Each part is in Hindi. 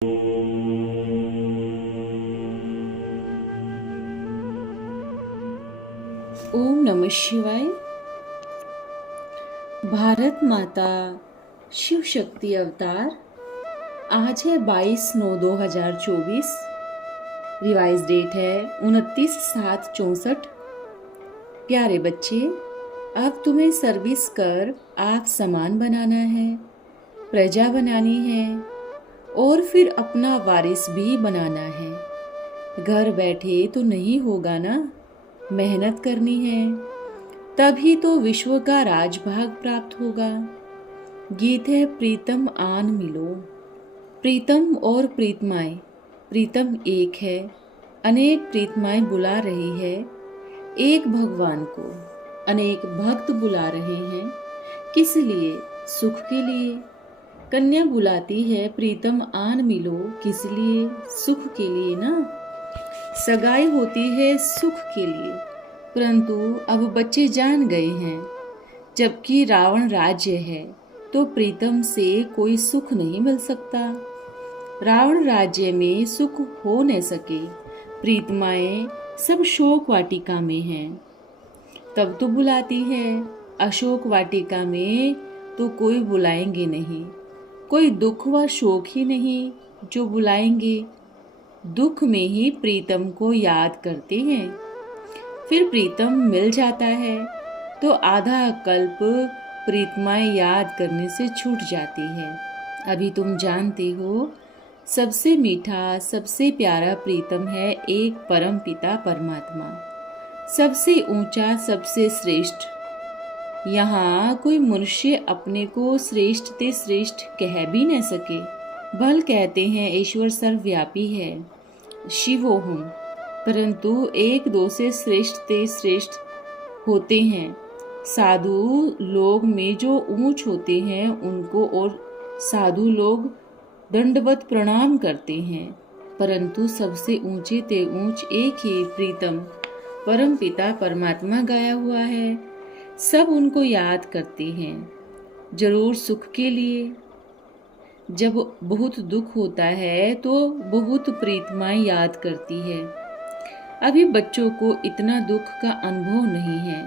ओम नमः शिवाय। भारत माता शिव शक्ति अवतार। आज है 22/9/2024। रिवाइज डेट है 29/7/64। प्यारे बच्चे, अब तुम्हें सर्विस कर आप समान बनाना है, प्रजा बनानी है और फिर अपना वारिस भी बनाना है। घर बैठे तो नहीं होगा ना, मेहनत करनी है, तभी तो विश्व का राजभाग प्राप्त होगा। गीत है प्रीतम आन मिलो। प्रीतम और प्रीतमाएं, प्रीतम एक है, अनेक प्रीतमाएं बुला रही है। एक भगवान को अनेक भक्त बुला रहे हैं। किस लिए? सुख के लिए। कन्या बुलाती है प्रीतम आन मिलो, किस लिए? सुख के लिए ना। सगाई होती है सुख के लिए, परंतु अब बच्चे जान गए हैं, जबकि रावण राज्य है तो प्रीतम से कोई सुख नहीं मिल सकता। रावण राज्य में सुख हो न सके। प्रीतमाएं सब शोक वाटिका में हैं, तब तो बुलाती है। अशोक वाटिका में तो कोई बुलाएंगे नहीं, कोई दुख व शोक ही नहीं जो बुलाएंगे। दुख में ही प्रीतम को याद करते हैं, फिर प्रीतम मिल जाता है तो आधा कल्प प्रीतमाएं याद करने से छूट जाती है। अभी तुम जानते हो, सबसे मीठा सबसे प्यारा प्रीतम है एक परम पिता परमात्मा, सबसे ऊंचा सबसे श्रेष्ठ। यहाँ कोई मनुष्य अपने को श्रेष्ठ ते श्रेष्ठ कह भी न सके। भल कहते हैं ईश्वर सर्वव्यापी है, शिवोहम, परंतु एक दो से श्रेष्ठ ते श्रेष्ठ होते हैं। साधु लोग में जो ऊंच होते हैं उनको और साधु लोग दंडवत प्रणाम करते हैं, परंतु सबसे ऊंचे ते ऊंच एक ही प्रीतम परम पिता परमात्मा गाया हुआ है। सब उनको याद करते हैं, जरूर सुख के लिए। जब बहुत दुख होता है तो बहुत प्रीतमाएं याद करती है। अभी बच्चों को इतना दुख का अनुभव नहीं है,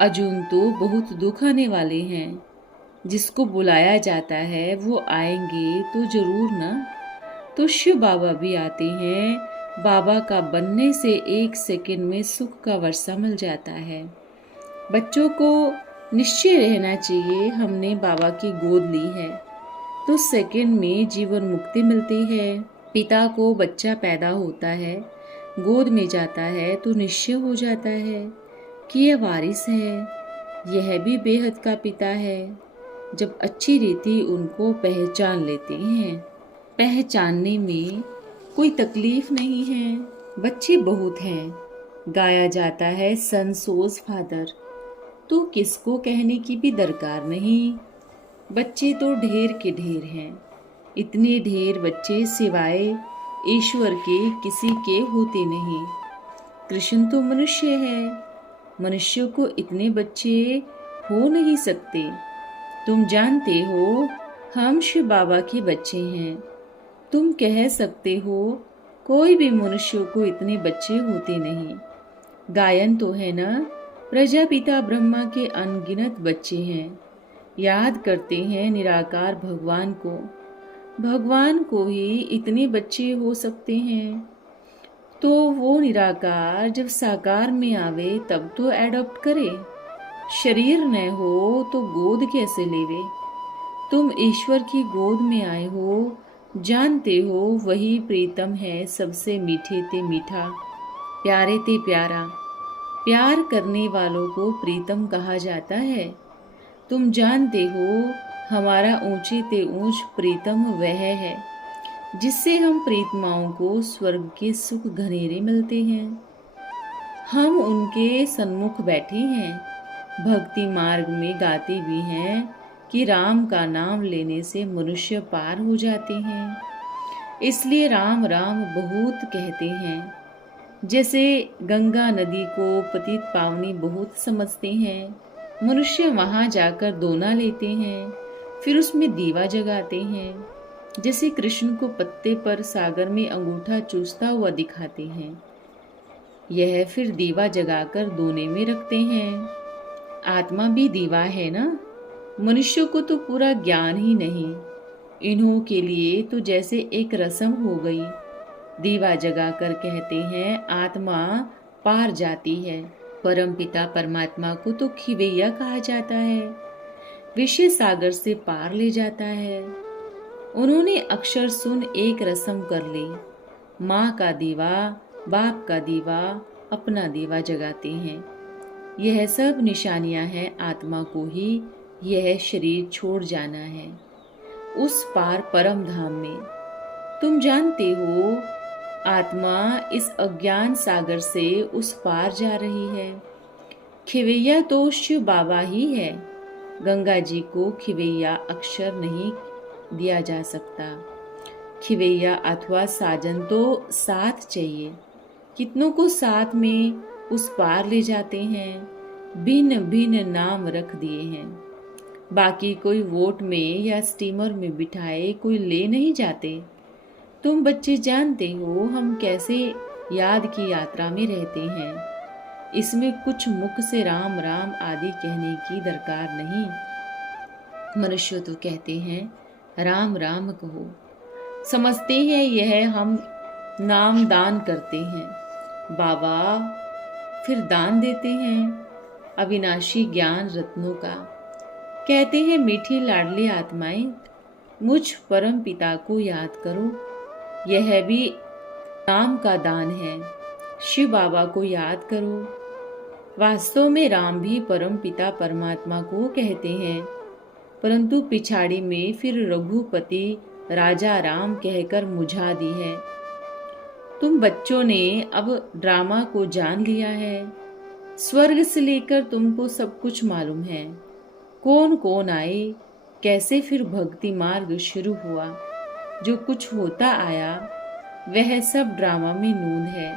अजून तो बहुत दुख आने वाले हैं। जिसको बुलाया जाता है वो आएंगे तो जरूर ना। तो शिव बाबा भी आते हैं, बाबा का बनने से 1 सेकंड में सुख का वर्षा मिल जाता है। बच्चों को निश्चय रहना चाहिए, हमने बाबा की गोद ली है तो सेकंड में जीवन मुक्ति मिलती है। पिता को बच्चा पैदा होता है, गोद में जाता है तो निश्चय हो जाता है कि यह वारिस है, यह भी बेहद का पिता है। जब अच्छी रीति उनको पहचान लेते हैं, पहचानने में कोई तकलीफ नहीं है। बच्चे बहुत हैं, गाया जाता है सन सोज फादर, तो किसको कहने की भी दरकार नहीं। बच्चे तो ढेर के ढेर हैं, इतने ढेर बच्चे सिवाय ईश्वर के किसी के होते नहीं। कृष्ण तो मनुष्य है, मनुष्य को इतने बच्चे हो नहीं सकते। तुम जानते हो हम शिव बाबा के बच्चे हैं। तुम कह सकते हो कोई भी मनुष्य को इतने बच्चे होते नहीं। गायन तो है ना, प्रजापिता ब्रह्मा के अनगिनत बच्चे हैं, याद करते हैं निराकार भगवान को। भगवान को ही इतने बच्चे हो सकते हैं, तो वो निराकार जब साकार में आवे तब तो एडॉप्ट करे। शरीर न हो तो गोद कैसे लेवे? तुम ईश्वर की गोद में आए हो, जानते हो वही प्रीतम है, सबसे मीठे ते मीठा, प्यारे ते प्यारा। प्यार करने वालों को प्रीतम कहा जाता है। तुम जानते हो हमारा ऊंचे ते ऊंच प्रीतम वह है जिससे हम प्रीतमाओं को स्वर्ग के सुख घनेरे मिलते हैं। हम उनके सन्मुख बैठे हैं, भक्ति मार्ग में गाते भी हैं कि राम का नाम लेने से मनुष्य पार हो जाते हैं, इसलिए राम राम बहुत कहते हैं। जैसे गंगा नदी को पतित पावनी बहुत समझते हैं, मनुष्य वहां जाकर दोना लेते हैं, फिर उसमें दीवा जगाते हैं। जैसे कृष्ण को पत्ते पर सागर में अंगूठा चूसता हुआ दिखाते हैं, यह फिर दीवा जगाकर दोने में रखते हैं। आत्मा भी दीवा है ना। मनुष्य को तो पूरा ज्ञान ही नहीं, इन्हों के लिए तो जैसे एक रस्म हो गई। दीवा जगाकर कहते हैं आत्मा पार जाती है। परम पिता परमात्मा को तो खिवैया कहा जाता है, विषय सागर से पार ले जाता है। उन्होंने अक्षर सुन एक रस्म कर ली। माँ का दीवा, बाप का दीवा, अपना दीवा जगाते हैं। यह सब निशानियां हैं आत्मा को ही यह शरीर छोड़ जाना है, उस पार परम धाम में। तुम जानते हो आत्मा इस अज्ञान सागर से उस पार जा रही है। खिवैया तो शिव बाबा ही है। गंगा जी को खिवैया अक्षर नहीं दिया जा सकता। खिवैया अथवा साजन तो साथ चाहिए। कितनों को साथ में उस पार ले जाते हैं। भिन्न भिन्न नाम रख दिए हैं। बाकी कोई वोट में या स्टीमर में बिठाए कोई ले नहीं जाते। तुम बच्चे जानते हो हम कैसे याद की यात्रा में रहते हैं। इसमें कुछ मुख से राम राम आदि कहने की दरकार नहीं। मनुष्य तो कहते हैं राम राम कहो, समझते हैं यह हम नाम दान करते हैं। बाबा फिर दान देते हैं अविनाशी ज्ञान रत्नों का। कहते हैं मीठी लाडली आत्माएं मुझ परम पिता को याद करो। यह भी नाम का दान है। शिव बाबा को याद करो। वास्तव में राम भी परम पिता परमात्मा को कहते हैं, परंतु पिछाड़ी में फिर रघुपति राजा राम कहकर मुझा दी है। तुम बच्चों ने अब ड्रामा को जान लिया है। स्वर्ग से लेकर तुमको सब कुछ मालूम है। कौन कौन आए, कैसे फिर भक्ति मार्ग शुरू हुआ। जो कुछ होता आया वह सब ड्रामा में नूंद है।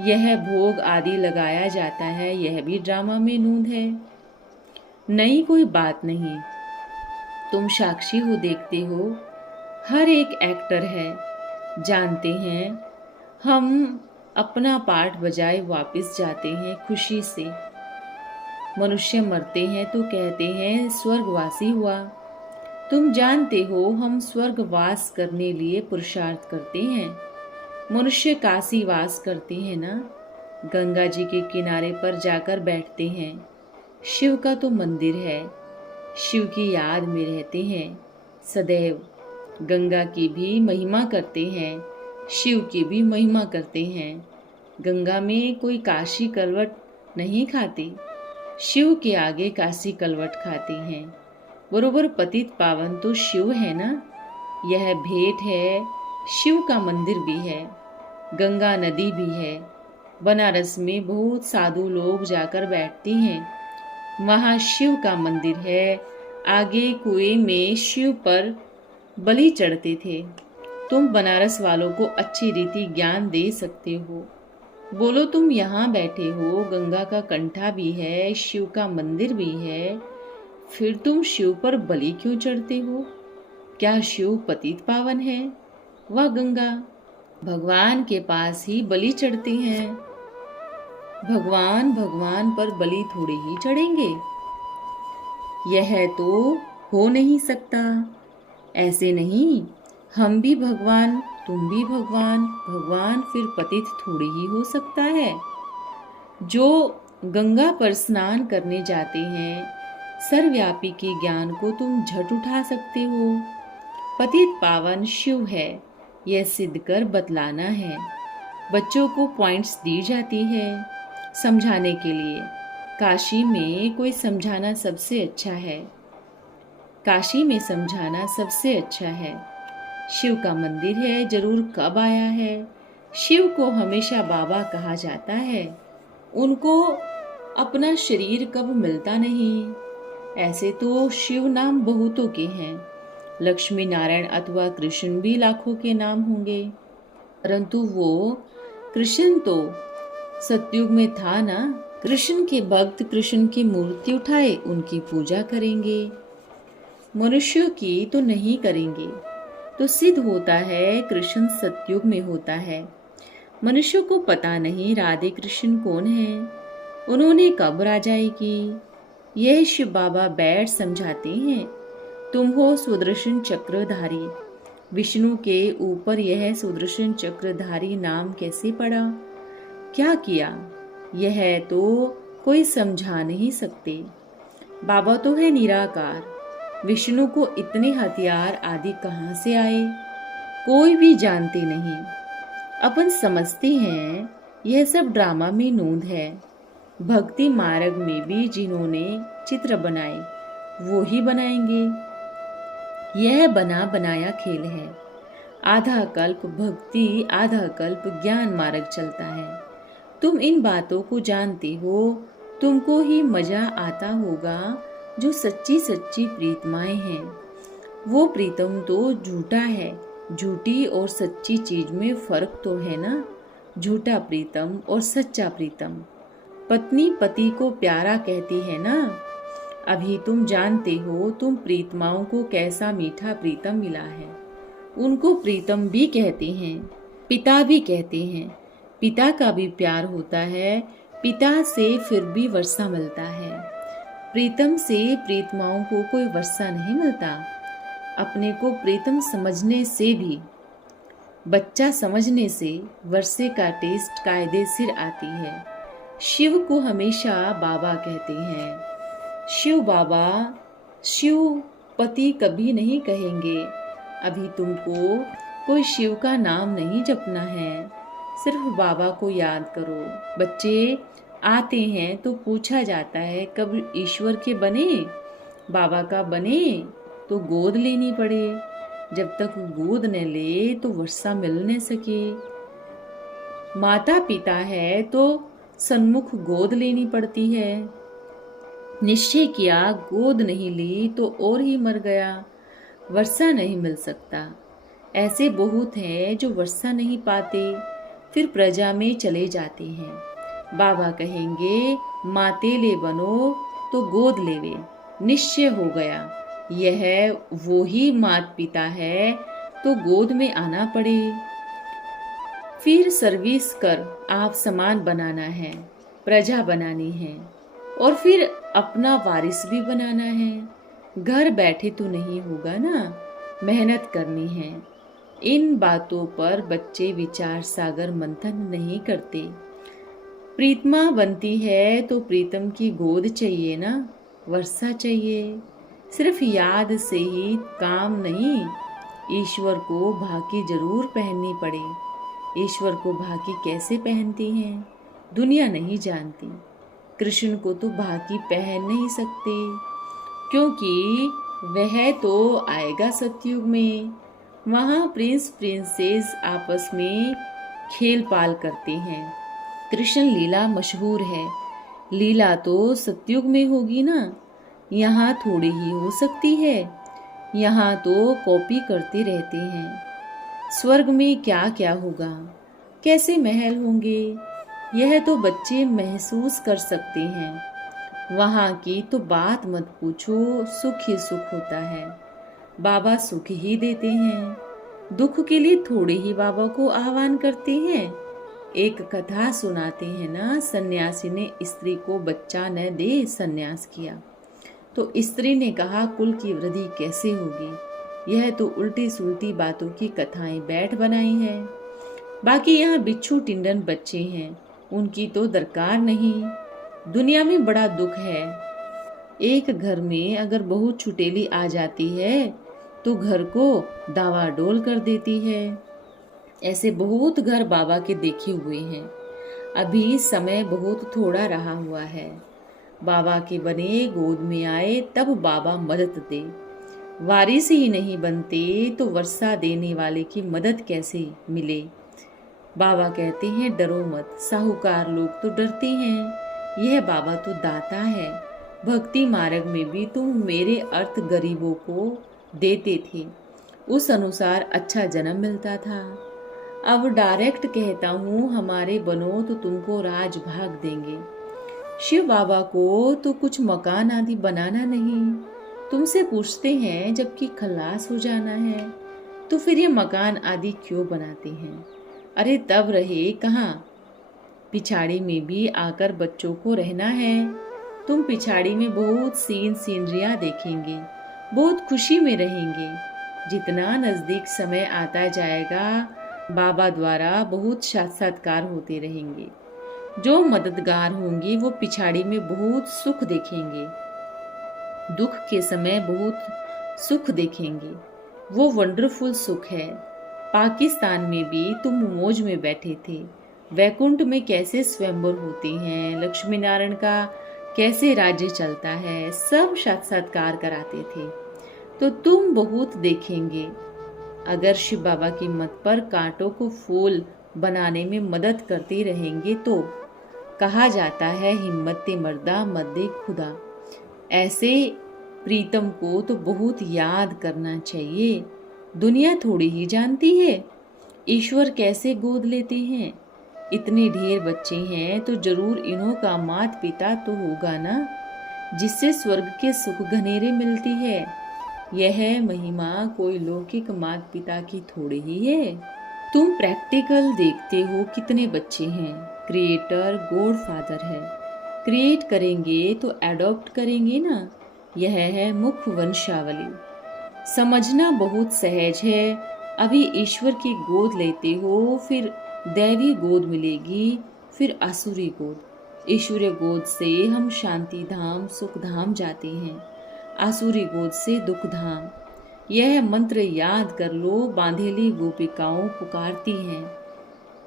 यह भोग आदि लगाया जाता है, यह भी ड्रामा में नूंद है। नई कोई बात नहीं। तुम साक्षी हो, देखते हो हर एक एक्टर है। जानते हैं हम अपना पार्ट बजाए वापस जाते हैं खुशी से। मनुष्य मरते हैं तो कहते हैं स्वर्गवासी हुआ। तुम जानते हो हम स्वर्गवास करने लिए पुरुषार्थ करते हैं। मनुष्य काशी वास करते हैं ना, गंगा जी के किनारे पर जाकर बैठते हैं। शिव का तो मंदिर है, शिव की याद में रहते हैं सदैव। गंगा की भी महिमा करते हैं, शिव की भी महिमा करते हैं। गंगा में कोई काशी कलवट नहीं खाते, शिव के आगे काशी कलवट खाते हैं। बरोबर पतित पावन तो शिव है ना। यह भेंट है, शिव का मंदिर भी है, गंगा नदी भी है। बनारस में बहुत साधु लोग जाकर बैठते हैं। वहाँ शिव का मंदिर है। आगे कुएं में शिव पर बलि चढ़ते थे। तुम बनारस वालों को अच्छी रीति ज्ञान दे सकते हो। बोलो तुम यहाँ बैठे हो, गंगा का कंठा भी है, शिव का मंदिर भी है, फिर तुम शिव पर बलि क्यों चढ़ते हो। क्या शिव पतित पावन है? वह गंगा भगवान के पास ही बलि चढ़ते हैं। भगवान पर बलि थोड़ी ही चढ़ेंगे। यह तो हो नहीं सकता। ऐसे नहीं, हम भी भगवान, तुम भी भगवान, भगवान फिर पतित थोड़ी ही हो सकता है। जो गंगा पर स्नान करने जाते हैं, सर्वव्यापी के ज्ञान को तुम झट उठा सकते हो। पतित पावन शिव है, यह सिद्ध कर बतलाना है। बच्चों को पॉइंट्स दी जाती है समझाने के लिए। काशी में कोई समझाना सबसे अच्छा है। काशी में समझाना सबसे अच्छा है। शिव का मंदिर है, जरूर कब आया है। शिव को हमेशा बाबा कहा जाता है। उनको अपना शरीर कब मिलता नहीं। ऐसे तो शिव नाम बहुतों के हैं। लक्ष्मी नारायण अथवा कृष्ण भी लाखों के नाम होंगे, परंतु वो कृष्ण तो सतयुग में था ना। कृष्ण के भक्त कृष्ण की मूर्ति उठाए उनकी पूजा करेंगे, मनुष्यों की तो नहीं करेंगे। तो सिद्ध होता है कृष्ण सतयुग में होता है। मनुष्य को पता नहीं राधे कृष्ण कौन है, उन्होंने कब राजाई की। यह शिव बाबा बैठ समझाते हैं। तुम हो सुदर्शन चक्रधारी। विष्णु के ऊपर यह सुदर्शन चक्रधारी नाम कैसे पड़ा, क्या किया, यह तो कोई समझा नहीं सकते। बाबा तो है निराकार, विष्णु को इतने हथियार आदि कहाँ से आए, कोई भी जानते नहीं। अपन समझते हैं यह सब ड्रामा में नोंद है। भक्ति मार्ग में भी जिन्होंने चित्र बनाए वो ही बनाएंगे। यह बना बनाया खेल है। आधा कल्प भक्ति, आधा कल्प ज्ञान मार्ग चलता है। तुम इन बातों को जानते हो, तुमको ही मजा आता होगा। जो सच्ची सच्ची प्रीतमाएं हैं, वो प्रीतम तो झूठा है। झूठी और सच्ची चीज में फर्क तो है ना। झूठा प्रीतम और सच्चा प्रीतम। पत्नी पति को प्यारा कहती है ना। अभी तुम जानते हो तुम प्रीतमाओं को कैसा मीठा प्रीतम मिला है। उनको प्रीतम भी कहते हैं, पिता भी कहते हैं। पिता का भी प्यार होता है, पिता से फिर भी वर्षा मिलता है। प्रीतम से प्रीतमाओं को कोई वर्षा नहीं मिलता। अपने को प्रीतम समझने से भी, बच्चा समझने से वर्षे का टेस्ट कायदे सिर आती है। शिव को हमेशा बाबा कहते हैं। शिव बाबा, शिव पति कभी नहीं कहेंगे। अभी तुमको कोई शिव का नाम नहीं जपना है, सिर्फ बाबा को याद करो। बच्चे आते हैं तो पूछा जाता है कब ईश्वर के बने, बाबा का बने तो गोद लेनी पड़े। जब तक गोद न ले तो वर्षा मिल न सके। माता पिता है तो सन्मुख गोद लेनी पड़ती है। निश्चय किया गोद नहीं ली तो और ही मर गया, वर्षा नहीं मिल सकता। ऐसे बहुत हैं जो वर्षा नहीं पाते, फिर प्रजा में चले जाते हैं। बाबा कहेंगे मातेले बनो तो गोद लेवे, निश्चय हो गया। यह वो ही मात पिता है तो गोद में आना पड़े। फिर सर्विस कर आप समान बनाना है, प्रजा बनानी है और फिर अपना वारिस भी बनाना है। घर बैठे तो नहीं होगा ना, मेहनत करनी है। इन बातों पर बच्चे विचार सागर मंथन नहीं करते। प्रीतमा बनती है तो प्रीतम की गोद चाहिए ना, वर्षा चाहिए। सिर्फ याद से ही काम नहीं, ईश्वर को भाकी जरूर पहननी पड़े। ईश्वर को भाकी कैसे पहनती हैं, दुनिया नहीं जानती। कृष्ण को तो भाकी पहन नहीं सकते, क्योंकि वह तो आएगा सतयुग में। वहाँ प्रिंस प्रिंसेस आपस में खेल पाल करते हैं। कृष्ण लीला मशहूर है। लीला तो सतयुग में होगी ना, यहाँ थोड़ी ही हो सकती है। यहाँ तो कॉपी करते रहते हैं। स्वर्ग में क्या क्या होगा, कैसे महल होंगे, यह तो बच्चे महसूस कर सकते हैं। वहाँ की तो बात मत पूछो, सुख ही सुख होता है। बाबा सुख ही देते हैं। दुख के लिए थोड़े ही बाबा को आह्वान करते हैं। एक कथा सुनाते हैं ना, सन्यासी ने स्त्री को बच्चा न दे सन्यास किया तो स्त्री ने कहा कुल की वृद्धि कैसे होगी। यह तो उल्टी सुलटी बातों की कथाएं बैठ बनाई है। बाकी यहाँ बिच्छू टिंडन बच्चे हैं, उनकी तो दरकार नहीं। दुनिया में बड़ा दुख है। एक घर में अगर बहू छुटेली आ जाती है तो घर को दावाडोल कर देती है। ऐसे बहुत घर बाबा के देखे हुए हैं। अभी समय बहुत थोड़ा रहा हुआ है। बाबा के बने गोद में आए तब बाबा मदद दे। वारिस ही नहीं बनते तो वर्षा देने वाले की मदद कैसे मिले। बाबा कहते हैं डरो मत, साहूकार लोग तो डरते हैं, यह बाबा तो दाता है। भक्ति मार्ग में भी तुम मेरे अर्थ गरीबों को देते थे, उस अनुसार अच्छा जन्म मिलता था। अब डायरेक्ट कहता हूँ हमारे बनो तो तुमको राज भाग देंगे। शिव बाबा को तो कुछ मकान आदि बनाना नहीं, तुमसे पूछते हैं जबकि खल्लास हो जाना है। तो फिर ये मकान आदि क्यों बनाते हैं? अरे तब रहे कहाँ, पिछाड़ी में भी आकर बच्चों को रहना है। तुम पिछाड़ी में बहुत सीनरियाँ देखेंगे, बहुत खुशी में रहेंगे। जितना नजदीक समय आता जाएगा, बाबा द्वारा बहुत साक्षात्कार होते रहेंगे। जो मददगार होंगे वो पिछाड़ी में बहुत सुख देखेंगे, दुख के समय बहुत सुख देखेंगे। वो वंडरफुल सुख है। पाकिस्तान में भी तुम मौज में बैठे थे। वैकुंठ में कैसे स्वयंवर होते हैं, लक्ष्मी नारायण का कैसे राज्य चलता है, सब साक्षात्कार कराते थे। तो तुम बहुत देखेंगे। अगर शिव बाबा की मत पर कांटों को फूल बनाने में मदद करते रहेंगे तो कहा जाता है हिम्मत मर्दा मद्दे खुदा। ऐसे प्रीतम को तो बहुत याद करना चाहिए। दुनिया थोड़ी ही जानती है ईश्वर कैसे गोद लेते हैं। इतने ढेर बच्चे हैं तो जरूर इन्हों का माता पिता तो होगा ना, जिससे स्वर्ग के सुख घनेरे मिलती है। यह महिमा कोई लौकिक माता पिता की थोड़ी ही है। तुम प्रैक्टिकल देखते हो कितने बच्चे हैं। क्रिएटर गॉड फादर है। क्रिएट करेंगे तो एडॉप्ट करेंगे ना। यह है मुख्य वंशावली। समझना बहुत सहज है। अभी ईश्वर की गोद लेते हो, फिर दैवी गोद मिलेगी, फिर आसुरी गोद। ईश्वरीय गोद से हम शांति धाम सुख धाम जाते हैं, आसुरी गोद से दुख धाम। यह मंत्र याद कर लो। बांधेली गोपिकाओं पुकारती हैं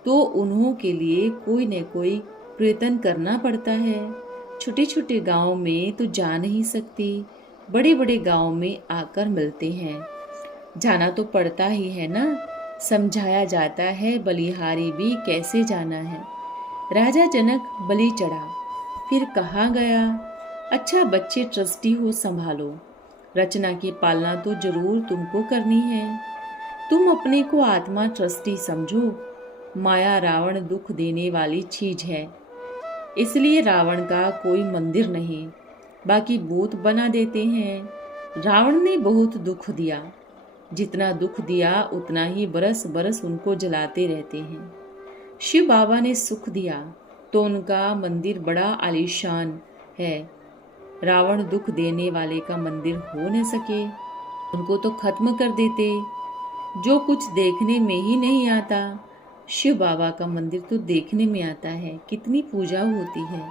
तो उन्हों के लिए कोई न कोई प्रयत्न करना पड़ता है। छोटे छोटे गांव में तो जा नहीं सकती, बड़े बड़े गांव में आकर मिलते हैं। जाना तो पड़ता ही है ना। समझाया जाता है बलिहारी भी कैसे जाना है। राजा जनक बलि चढ़ा, फिर कहा गया अच्छा बच्चे ट्रस्टी हो, संभालो। रचना की पालना तो जरूर तुमको करनी है। तुम अपने को आत्मा ट्रस्टी समझो। माया रावण दुख देने वाली चीज है, इसलिए रावण का कोई मंदिर नहीं, बाकी भूत बना देते हैं। रावण ने बहुत दुख दिया, जितना दुख दिया उतना ही बरस बरस उनको जलाते रहते हैं। शिव बाबा ने सुख दिया तो उनका मंदिर बड़ा आलीशान है। रावण दुख देने वाले का मंदिर हो न सके, उनको तो खत्म कर देते। जो कुछ देखने में ही नहीं आता, शिव बाबा का मंदिर तो देखने में आता है। कितनी पूजा होती है।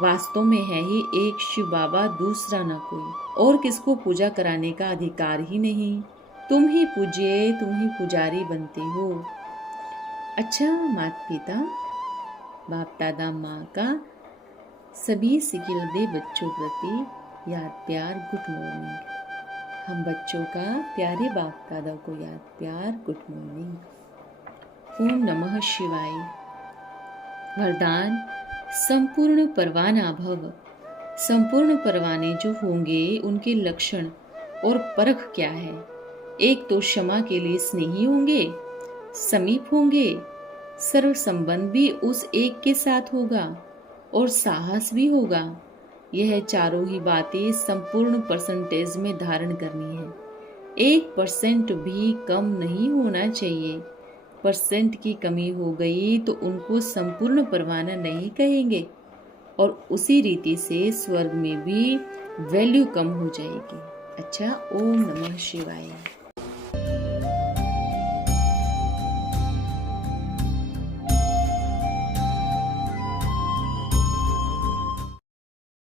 वास्तव में है ही एक शिव बाबा, दूसरा ना कोई। और किसको पूजा कराने का अधिकार ही नहीं। तुम ही पूज्य, तुम ही पुजारी बनते हो। अच्छा माता पिता बाप दादा माँ का सभी सिकिलदे बच्चों प्रति याद प्यार गुड मॉर्निंग। हम बच्चों का प्यारे बाप दादा को याद प्यार गुड मॉर्निंग। ओम नमः शिवाय। वरदान संपूर्ण परवाना भव। संपूर्ण परवाने जो होंगे उनके लक्षण और परख क्या है? एक तो क्षमा के लिए स्नेही होंगे, समीप होंगे, सर्व संबंध भी उस एक के साथ होगा और साहस भी होगा। यह चारों ही बातें संपूर्ण परसेंटेज में धारण करनी है। 1% भी कम नहीं होना चाहिए। परसेंट की कमी हो गई तो उनको संपूर्ण परवाना नहीं कहेंगे और उसी रीति से स्वर्ग में भी वैल्यू कम हो जाएगी। अच्छा, ओम नमः शिवाय।